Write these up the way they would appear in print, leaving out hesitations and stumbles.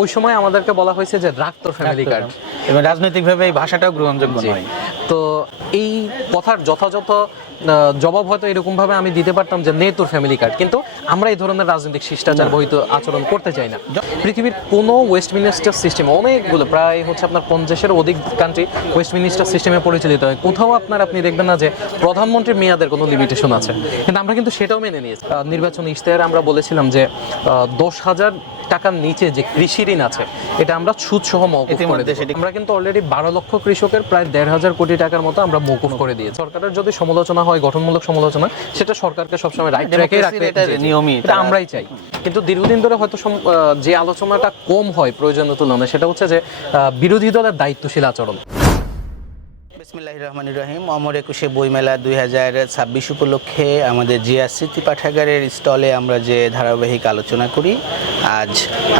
ওই সময় আমাদেরকে বলা হয়েছে যে রাক্তর ফ্যামিলি কার্ড, এবং রাজনৈতিকভাবে এই ভাষাটাও গ্রহণযোগ্য নয়। তো এই কথার যথাযথ জবাব হয়তো এরকম ভাবে আমি দিতে পারতাম যে নেতুর ফ্যামিলি কার্ড, কিন্তু আমরা এই ধরনের রাজনৈতিক শিষ্টাচার বহিত আচরণ করতে চাই না। পৃথিবীর কোনো ওয়েস্টমিনিস্টার সিস্টেমে, অনেকগুলো প্রায় হচ্ছে আপনার 50-এর অধিক কান্ট্রি ওয়েস্টমিনিস্টার সিস্টেমে পরিচালিত হয়, কোথাও আপনি দেখবেন না যে প্রধানমন্ত্রীর মেয়াদের কোনো লিমিটেশন আছে, কিন্তু আমরা কিন্তু সেটাও মেনে নিয়েছি। নির্বাচনী ইশতেহারে আমরা বলেছিলাম যে 10,000 টাকার নিচে যে কৃষি ঋণ আছে এটা আমরা সুদ সহ মওকুফ করে দিয়েছি। আমরা কিন্তু অলরেডি 12 লক্ষ কৃষকের প্রায় 1,500 কোটি টাকার মতো আমরা মওকুফ করে দিয়েছি। সরকারের যদি সমালোচনা হয়, গঠনমূলক সমালোচনা, সেটা সরকারকে সবসময় রাইট ট্র্যাকে রাখতে নিয়মই এটা আমরাই চাই। কিন্তু দীর্ঘদিন ধরে হয়তো যে আলোচনাটা কম হয় প্রয়োজনের তুলনায়, সেটা হচ্ছে যে বিরোধী দলের দায়িত্বশীল আচরণ। বিসমিল্লাহির রহমানির রহিম। অমর একুশে বইমেলা 2026 উপলক্ষে আমাদের জিয়া স্মৃতি পাঠাগারের স্টলে আমরা যে ধারাবাহিক আলোচনা করি, আজ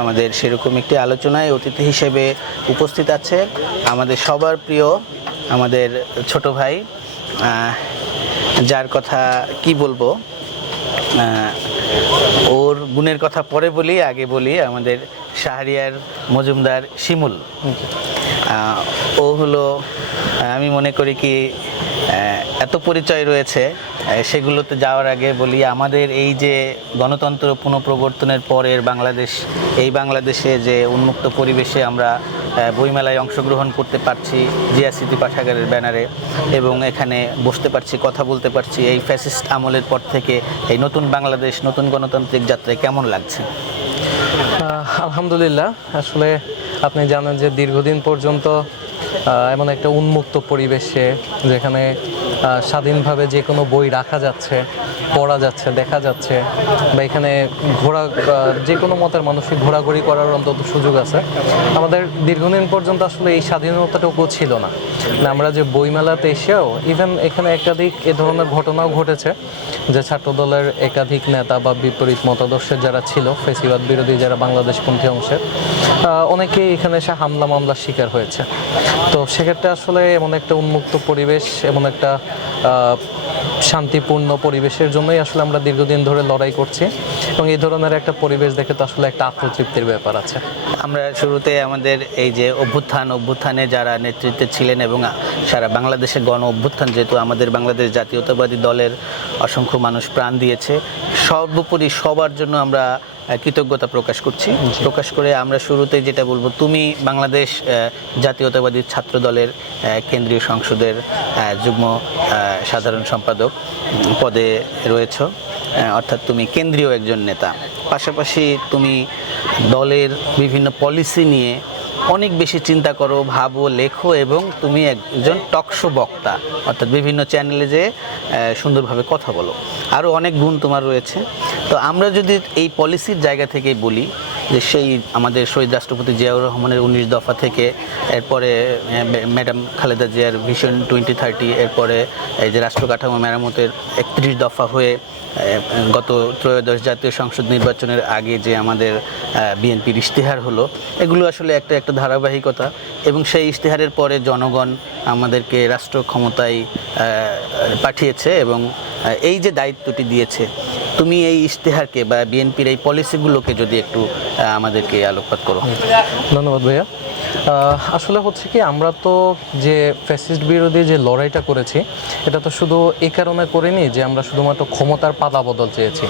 আমাদের সেরকম একটি আলোচনায় অতিথি হিসেবে উপস্থিত আছে আমাদের সবার প্রিয় আমাদের ছোট ভাই, যার কথা কি বলবো, ওর গুণের কথা পরে বলি, আগে বলি আমাদের শাহরিয়ার মজুমদার শিমুল। ও হলো, আমি মনে করি কি এত পরিচয় রয়েছে, সেগুলোতে যাওয়ার আগে বলি আমাদের এই যে গণতন্ত্র পুনঃপ্রবর্তনের পরের বাংলাদেশ, এই বাংলাদেশে যে উন্মুক্ত পরিবেশে আমরা বইমেলায় অংশগ্রহণ করতে পারছি জিয়া স্মৃতি পাঠাগারের ব্যানারে, এবং এখানে বসতে পারছি, কথা বলতে পারছি, এই ফ্যাসিস্ট আমলের পর থেকে এই নতুন বাংলাদেশ, নতুন গণতান্ত্রিক যাত্রায় কেমন লাগছে? আলহামদুলিল্লাহ। আসলে আপনি জানেন যে দীর্ঘদিন পর্যন্ত এমন একটা উন্মুক্ত পরিবেশে, যেখানে স্বাধীনভাবে যে কোনো বই রাখা যাচ্ছে, পড়া যাচ্ছে, দেখা যাচ্ছে, বা এখানে যে কোনো মতের মানুষই ঘোরাঘুরি করার অন্তত সুযোগ আছে, আমাদের দীর্ঘদিন পর্যন্ত আসলে এই স্বাধীনতাটুকু ছিল না। আমরা যে বইমেলাতে এসেও ইভেন এখানে একাধিক এ ধরনের ঘটনাও ঘটেছে যে ছাত্রদলের একাধিক নেতা বা বিপরীত মতাদর্শের যারা ছিল, ফেসিবাদ বিরোধী যারা বাংলাদেশপন্থী অংশের, অনেকেই এখানে এসে হামলা মামলার শিকার হয়েছে। তো সেক্ষেত্রে আসলে এমন একটা উন্মুক্ত পরিবেশ, এমন একটা শান্তিপূর্ণ পরিবেশের জন্যই আসলে আমরা দীর্ঘদিন ধরে লড়াই করছি, এবং এই ধরনের একটা পরিবেশ দেখে তো আসলে একটা আত্মতৃপ্তির ব্যাপার আছে। আমরা শুরুতে আমাদের এই যে অভ্যুত্থানে যারা নেতৃত্বে ছিলেন, এবং সারা বাংলাদেশের গণ অভ্যুত্থান, যেহেতু আমাদের বাংলাদেশ জাতীয়তাবাদী দলের অসংখ্য মানুষ প্রাণ দিয়েছে, সর্বোপরি সবার জন্য আমরা কৃতজ্ঞতা প্রকাশ করছি। প্রকাশ করে আমরা শুরুতে যেটা বলবো, তুমি বাংলাদেশ জাতীয়তাবাদী ছাত্র দলের কেন্দ্রীয় সংসদের যুগ্ম সাধারণ সম্পাদক পদে রয়েছ, অর্থাৎ তুমি কেন্দ্রীয় একজন নেতা। পাশাপাশি তুমি দলের বিভিন্ন পলিসি নিয়ে অনেক বেশি চিন্তা করো, ভাবো, লেখো, এবং তুমি একজন টকশো বক্তা, অর্থাৎ বিভিন্ন চ্যানেলে যে সুন্দরভাবে কথা বলো। আরও অনেক গুণ তোমার রয়েছে। তো আমরা যদি এই পলিসির জায়গা থেকে বলি, যে সেই আমাদের শহীদ রাষ্ট্রপতি জিয়াউর রহমানের 19 দফা থেকে, এরপরে ম্যাডাম খালেদা জিয়ার ভিশন 2030, এরপরে এই যে রাষ্ট্র কাঠামো মেরামতের 31 দফা হয়ে গত ত্রয়োদশ জাতীয় সংসদ নির্বাচনের আগে যে আমাদের বিএনপির ইশতেহার হলো, এগুলো আসলে একটা ধারাবাহিকতা, এবং সেই ইশতেহারের পরে জনগণ আমাদেরকে রাষ্ট্র ক্ষমতায় পাঠিয়েছে, এবং এই যে দায়িত্বটি দিয়েছে, তুমি এই ইশতেহারকে বা বিএনপির এই পলিসিগুলোকে যদি একটু আমাদেরকে আলোকপাত করো। ধন্যবাদ ভাইয়া। আসলে হচ্ছে কি, আমরা তো যে ফ্যাসিস্ট বিরোধী যে লড়াইটা করেছি, এটা তো শুধু এই কারণে করিনি যে আমরা শুধুমাত্র ক্ষমতার পালাবদল চেয়েছি।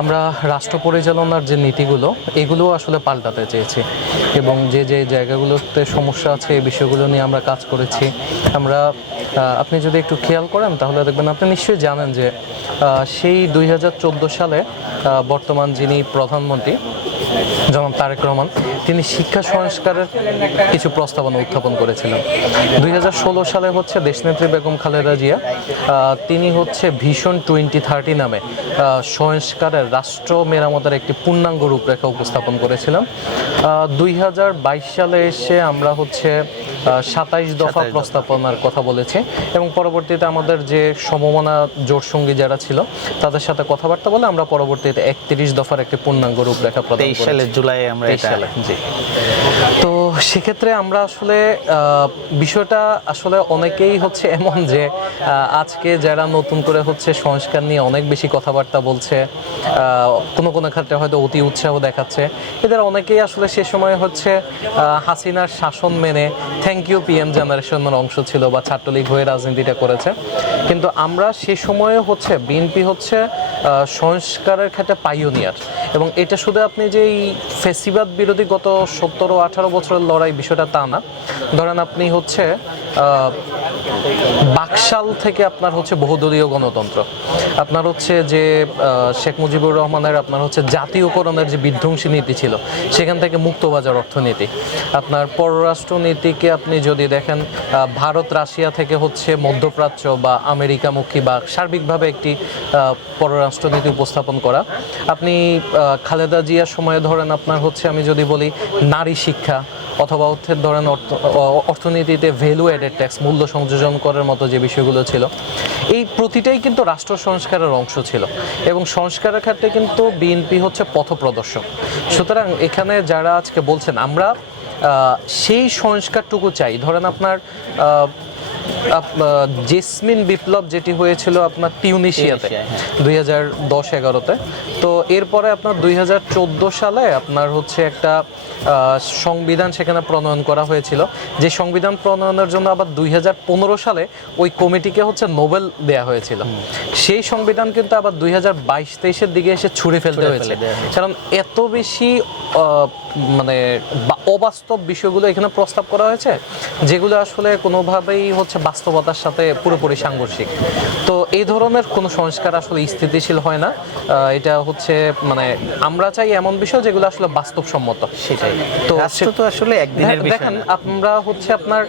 আমরা রাষ্ট্র পরিচালনার যে নীতিগুলো, এগুলো আসলে পাল্টাতে চেয়েছি, এবং যে জায়গাগুলোতে সমস্যা আছে এই বিষয়গুলো নিয়ে আমরা কাজ করেছি। আপনি যদি একটু খেয়াল করেন তাহলে দেখবেন, আপনি নিশ্চয়ই জানেন যে সেই 2014 সালে বর্তমান যিনি প্রধানমন্ত্রী জনাব তারেক রহমান, তিনি শিক্ষা সংস্কারের কিছু প্রস্তাবনা উত্থাপন করেছিলেন। 2016 সালে হচ্ছে দেশনেত্রী বেগম খালেদা জিয়া, তিনি হচ্ছে ভিশন 2030 নামে সংস্কারের, রাষ্ট্র মেরামতের একটি পূর্ণাঙ্গ রূপরেখা উপস্থাপন করেছিলেন। 2022 সালে এসে আমরা হচ্ছে 27 দফা 27 প্রস্তাবনার কথা বলেছি এবং পরবর্তীতে আমাদের যে সমমনা জোট সঙ্গী যারা ছিল তাদের সাথে কথাবার্তা বলে আমরা পরবর্তীতে 31 দফার একটি পূর্ণাঙ্গ রূপরেখা প্রদান 23 করেছি। সালের জুলাই আমরা 23 এটা সালে। জি তো সেক্ষেত্রে আমরা আসলে বিষয়টা আসলে অনেকেই হচ্ছে এমন যে আজকে যারা নতুন করে হচ্ছে সংস্কার নিয়ে অনেক বেশি কথাবার্তা বলছে, কোনো কোনো ক্ষেত্রে হয়তো অতি উৎসাহ দেখাচ্ছে, এদের অনেকেই আসলে সে সময় হচ্ছে হাসিনার শাসন মেনে থ্যাংক ইউ পিএম জেনারেশনের অংশ ছিল বা ছাত্রলীগ হয়ে রাজনীতিটা করেছে। কিন্তু আমরা সে সময়ে হচ্ছে বিএনপি হচ্ছে সংস্কারের ক্ষেত্রে পাইওনিয়ার, এবং এটা শুধু আপনি যে এই ফেসিবাদ বিরোধী গত 17-18 বছরের লড়াই বিষয়টা তা না। ধরেন আপনি হচ্ছে বাকশাল থেকে আপনার হচ্ছে বহুদলীয় গণতন্ত্র, আপনার হচ্ছে যে শেখ মুজিবুর রহমানের আপনার হচ্ছে জাতীয়করণের যে বিধ্বংসী নীতি ছিল সেখান থেকে মুক্তবাজার অর্থনীতি, আপনার পররাষ্ট্রনীতিকে আপনি যদি দেখেন ভারত রাশিয়া থেকে হচ্ছে মধ্যপ্রাচ্য বা আমেরিকামুখী বা সার্বিকভাবে একটি পররাষ্ট্রনীতি উপস্থাপন করা। আপনি খালেদা জিয়ার সময়ে ধরেন আপনার হচ্ছে আমি যদি বলি নারী শিক্ষা, অথবা হচ্ছে ধরেন অর্থনীতিতে ভ্যালু অ্যাডেড ট্যাক্স, মূল্য সংযোজন করার মতো যে বিষয়গুলো ছিল, এই প্রতিটাই কিন্তু রাষ্ট্র সংস্কারের অংশ ছিল এবং সংস্কারের ক্ষেত্রে কিন্তু বিএনপি হচ্ছে পথপ্রদর্শক। সুতরাং এখানে যারা আজকে বলছেন আমরা সেই সংস্কারটুকু চাই, ধরেন আপনার জেসমিন বিপ্লব যেটি হয়েছিল আপনার টিউনিশিয়াতে 2010-11-তে, তো এরপরে আপনার 2014 সালে আপনার হচ্ছে একটা সংবিধান সেখানে প্রণয়ন করা হয়েছিল, যে সংবিধান প্রণয়নের জন্য আবার 2015 সালে ওই কমিটিকে হচ্ছে নোবেল দেয়া হয়েছিল। সেই সংবিধান কিন্তু আবার 2022-23-এর দিকে এসে ছুঁড়ে ফেলতে হয়েছে, কারণ এত বেশি মানে অবাস্তব বিষয়গুলো এখানে প্রস্তাব করা হয়েছে যেগুলো আসলে কোনোভাবেই হচ্ছে বাস্তবতার সাথে পুরোপুরি সাংঘর্ষিক। তো এই ধরনের কোনো সংস্কার আসলে স্থিতিশীল হয় না। এটা হচ্ছে মানে আমরা চাই এমন বিষয় যেগুলো আসলে বাস্তবসম্মত। সেটাই, তো রাষ্ট্র তো আসলে একদিনের বিষয় দেখেন, না। আমরা হচ্ছে আপনার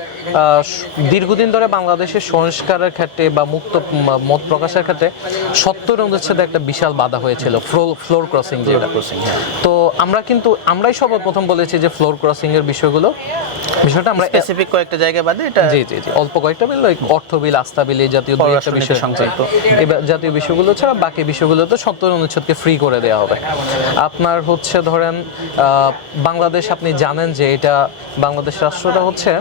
দীর্ঘদিন ধরে বাংলাদেশের সংস্কারের ক্ষেত্রে বা মুক্ত মত প্রকাশের ক্ষেত্রে 70 অনুচ্ছেদে একটা বিশাল বাধা হয়েছিল, ফ্লোর ক্রসিং যেটা। তো আমরাই সর্বপ্রথম বলেছি যে ফ্লোর ক্রসিং এর বিষয়টা আমরা স্পেসিফিক কয়েকটা জায়গায় বাদে এটা জি অল্প কয়েকটা বিল, অর্থ বিল, আস্থা বিল, এই জাতীয় দুই একটা বিষয় সংক্রান্ত এই জাতীয় বিষয়গুলো ছাড়া বাকি বিষয়গুলোতে 70 অনুচ্ছেদকে ফ্রি করে দেওয়া হবে। আপনার হচ্ছে ধরেন বাংলাদেশ, আপনি জানেন যে এটা বাংলাদেশ রাষ্ট্রটা হচ্ছে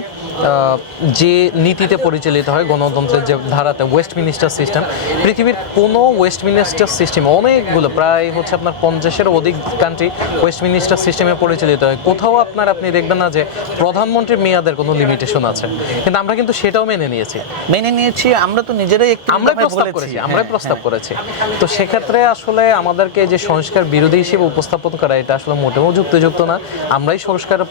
যে নীতিতে পরিচালিত হয় গণতন্ত্রের যে ধারাতে, ওয়েস্টমিনিস্টার সিস্টেম। পৃথিবীর কোনো ওয়েস্টমিনিস্টার সিস্টেম, অনেকগুলো প্রায় হচ্ছে আপনার 50-এর অধিক কান্ট্রি ওয়েস্টমিনিস্টার সিস্টেমে পরিচালিত হয়। কোথাও আপনি দেখবেন না যে প্রধানমন্ত্রীর মেয়াদের কোনো লিমিটেশন আছে, কিন্তু আমরা কিন্তু সেটাও মেনে নিয়েছি। আমরা তো নিজেরাই আমরাই প্রস্তাব করেছি। তো সেক্ষেত্রে আসলে আমাদেরকে যে সংস্কার বিরোধী হিসেবে উপস্থাপন করা, এটা আসলে মোটেও যুক্তিযুক্ত না। আমরাই সংস্কারের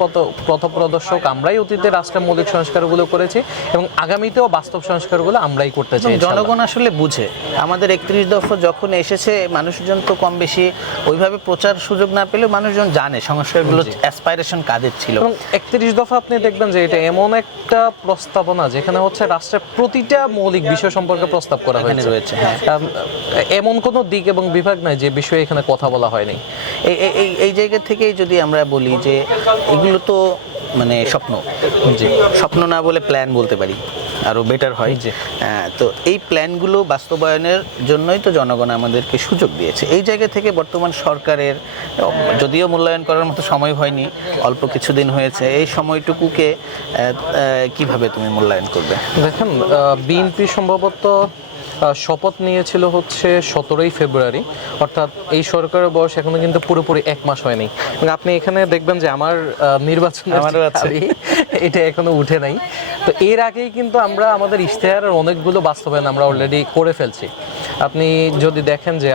পথপ্রদর্শক, আমরাই অতীতে রাষ্ট্রের মৌলিক সংস্কারগুলো করেছি এবং আগামীতেও বাস্তব সংস্কারগুলো আমরাই করতে চাই। জনগণ আসলে বুঝে, আমাদের 31 দফা যখন এসেছে মানুষজন তো কম বেশি ওইভাবে প্রচার সুযোগ না পেলেও মানুষজন জানে সংস্কারগুলো অ্যাসপাইরেশন কাদের ছিল। এবং 31 দফা আপনি দেখবেন যে এটা এমন একটা প্রস্তাবনা যেখানে হচ্ছে রাষ্ট্রের প্রতিটা মৌলিক বিষয় সম্পর্কে প্রস্তাব করা হয়েছে। এমন কোনো দিক এবং বিভাগ নাই যে বিষয়ে এখানে কথা বলা হয়নি। এই জায়গা থেকেই যদি আমরা বলি যে এগুলো তো মানে স্বপ্ন না বলে প্ল্যান বলতে পারি, আরো বেটার হয়। তো এই প্ল্যানগুলো বাস্তবায়নের জন্যই তো জনগণ আমাদেরকে সুযোগ দিয়েছে। এই জায়গা থেকে বর্তমান সরকারের যদিও মূল্যায়ন করার মতো সময় হয়নি, অল্প কিছুদিন হয়েছে, এই সময়টুকুকে কিভাবে তুমি মূল্যায়ন করবে? দেখেন, বিএনপি সম্ভবত শপথ নিয়েছিল হচ্ছে 17ই ফেব্রুয়ারি, অর্থাৎ এই সরকারের বয়স এখনো কিন্তু পুরোপুরি 1 মাস হয়নি। আপনি এখানে দেখবেন যে আমার নির্বাচন এটা এখনো উঠে নাই। তো এর আগেই কিন্তু আমরা আমাদের ইশতেহারের অনেকগুলো বাস্তবায়ন আমরা অলরেডি করে ফেলছি। আপনি যদি দেখেন যে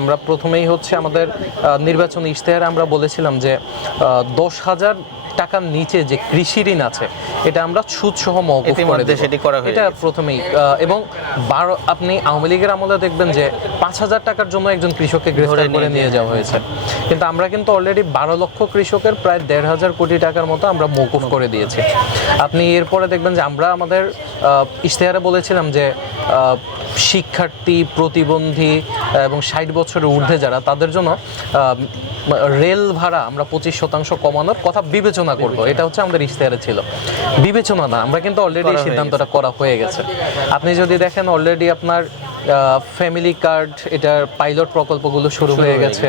আমরা প্রথমেই হচ্ছে আমাদের নির্বাচনী ইশতেহারে আমরা বলেছিলাম যে 10,000 টাকার নিচে যে কৃষি ঋণ আছে এটা আমরা সুদসহ মওকুফ করে দেব, এটা প্রথমেই। এবং আপনি আওয়ামী লীগের আমলে দেখবেন যে 5,000 টাকার জন্য একজন কৃষককে গ্রেফতার করে নিয়ে যাওয়া হয়েছে, কিন্তু আমরা কিন্তু অলরেডি 12 লক্ষ কৃষকের প্রায় 1,500 কোটি টাকার মতো আমরা মওকুফ করে দিয়েছি। আপনি এরপরে দেখবেন যে আমরা আমাদের ইশতেহারে বলেছিলাম যে শিক্ষার্থী, প্রতিবন্ধী এবং 60 বছরের ঊর্ধ্বে যারা, তাদের জন্য রেল ভাড়া আমরা 25% কমানোর কথা বিবেচনা করব, এটা হচ্ছে আমাদের ইশতেহারে ছিল। বিবেচনা না, আমরা কিন্তু অলরেডি সিদ্ধান্তটা করা হয়ে গেছে। আপনি যদি দেখেন অলরেডি আপনার ফ্যামিলি কার্ড, এটার পাইলট প্রকল্পগুলো শুরু হয়ে গেছে।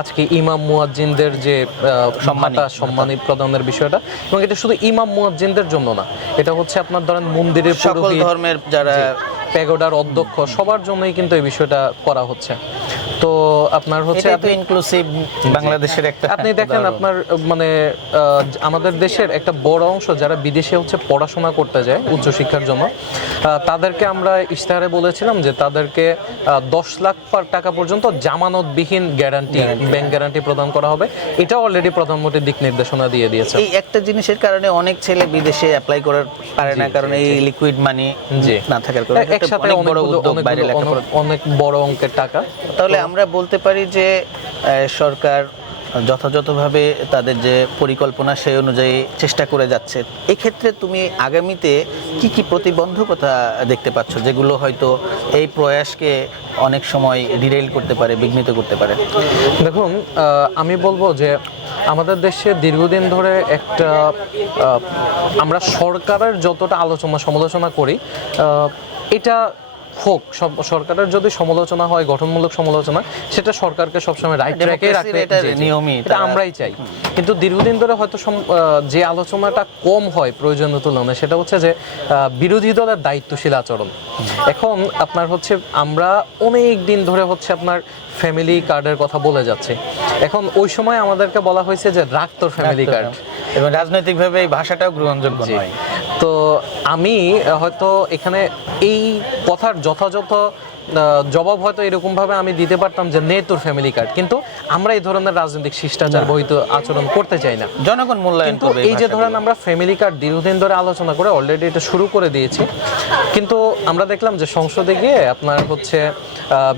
আজকে ইমাম মুয়াজ্জিনদের যে সম্মানী প্রদানের বিষয়টা, এবং এটা শুধু ইমাম মুয়াজ্জিনদের জন্য না, এটা হচ্ছে আপনার ধরেন মন্দিরের সকল ধর্মের যারা প্যাগোডার অধ্যক্ষ সবার জন্যই কিন্তু এই বিষয়টা করা হচ্ছে। তো আপনার হচ্ছে ইনক্লুসিভ বাংলাদেশের একটা আপনি দেখেন আপনার মানে আমাদের দেশের একটা বড় অংশ যারা বিদেশে হচ্ছে পড়াশোনা করতে যায় উচ্চশিক্ষার জন্য, তাদেরকে আমরা ইশতেহারে বলেছিলাম যে তাদেরকে 10 লাখ টাকা পর্যন্ত জামানতবিহীন গ্যারান্টি, ব্যাংক গ্যারান্টি প্রদান করা হবে। এটা অলরেডি প্রধানমন্ত্রী দিক নির্দেশনা দিয়ে দিয়েছে। এই একটা জিনিসের কারণে অনেক ছেলে বিদেশে অ্যাপ্লাই করার পারে না, কারণ এই লিকুইড মানি না থাকার কারণে একসাথে অনেক বড় অঙ্কের টাকা। তাহলে আমরা বলতে পারি যে সরকার যথাযথভাবে তাদের যে পরিকল্পনা সেই অনুযায়ী চেষ্টা করে যাচ্ছে। এক্ষেত্রে তুমি আগামীতে কি কি প্রতিবন্ধকতা দেখতে পাচ্ছ, যেগুলো হয়তো এই প্রয়াসকে অনেক সময় ডিরেইল করতে পারে, বিঘ্নিত করতে পারে? দেখুন, আমি বলবো যে আমাদের দেশে দীর্ঘদিন ধরে একটা আমরা সরকারের যতটা আলোচনা সমালোচনা করি, এটা হোক সরকারের যদি সমালোচনা হয়, গঠনমূলক সমালোচনা, সেটা সরকারকে সবসময় রাইট ট্র্যাকে রাখতে, এটা আমরাই চাই। কিন্তু দীর্ঘদিন ধরে হয়তো যে আলোচনাটা কম হয় প্রয়োজনীয় তুলনায়, সেটা হচ্ছে যে বিরোধী দলের দায়িত্বশীল আচরণ। এখন আপনার হচ্ছে আমরা অনেক দিন ধরে হচ্ছে আপনার ফ্যামিলি কার্ডের কথা বলে যাচ্ছে। এখন ওই সময় আমাদেরকে বলা হয়েছে যে রাখ তোর ফ্যামিলি কার্ড, এবং রাজনৈতিকভাবে এই ভাষাটাও গ্রহণযোগ্য নয়। তো আমি হয়তো এখানে এই কথার যথাযথ জবাব হয়তো এরকম ভাবে আমি দিতে পারতাম যে নে তোর ফ্যামিলি কার্ড, কিন্তু আমরা এই ধরনের রাজনৈতিক শিষ্টাচার বহিত আচরণ করতে চাই না। জনগণ মূল্যায়ন করবে। এই যে ধরেন আমরা ফ্যামিলি কার্ড দীর্ঘদিন ধরে আলোচনা করে অলরেডি এটা শুরু করে দিয়েছি, কিন্তু আমরা দেখলাম যে সংসদে গিয়ে আপনার হচ্ছে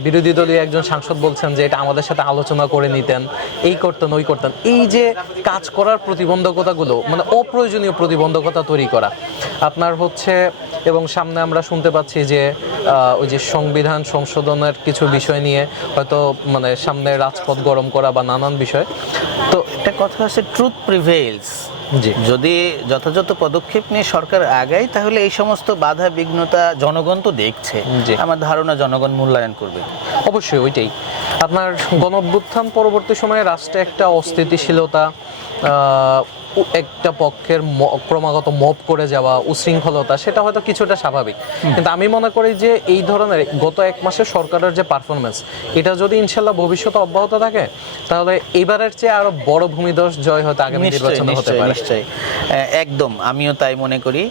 বিরোধী দলীয় একজন সাংসদ বলছেন যে এটা আমাদের সাথে আলোচনা করে নিতেন, এই করতেন ওই করতেন। এই যে কাজ করার প্রতিবন্ধকতাগুলো, মানে অপ্রয়োজনীয় প্রতিবন্ধকতা তৈরি করা আপনার হচ্ছে, এবং সামনে আমরা শুনতে পাচ্ছি যে ওই যে সংবিধান সংশোধনের কিছু বিষয় নিয়ে হয়তো মানে সামনে রাজপথ গরম করা বা নানান বিষয়। তো একটা কথা আছে, ট্রুথ প্রিভেইলস। যদি যথাযথ পদক্ষেপ নিয়ে সরকার আগায়, তাহলে এই সমস্ত বাধা বিঘ্নতা জনগণ তো দেখছে, আমার ধারণা জনগণ মূল্যায়ন করবে। অবশ্যই ওইটাই আপনার গণঅভ্যুত্থান পরবর্তী সময়ে রাষ্ট্রে একটা অস্থিতিশীলতা, একটা পক্ষের ক্রমাগত মব করে যাওয়া, উশৃঙ্খলতা, সেটা হয়তো কিছুটা স্বাভাবিক। কিন্তু আমি মনে করি যে এই ধরনের গত এক মাসে সরকারের যে পারফরমেন্স, এটা যদি ইনশাল্লাহ ভবিষ্যতে অব্যাহত থাকে, তাহলে এবারের চেয়ে আরো বড় ভূমিধস জয় হয়তো আগামী নির্বাচনে হতে পারে। নিশ্চয়ই, একদম আমিও তাই মনে করি।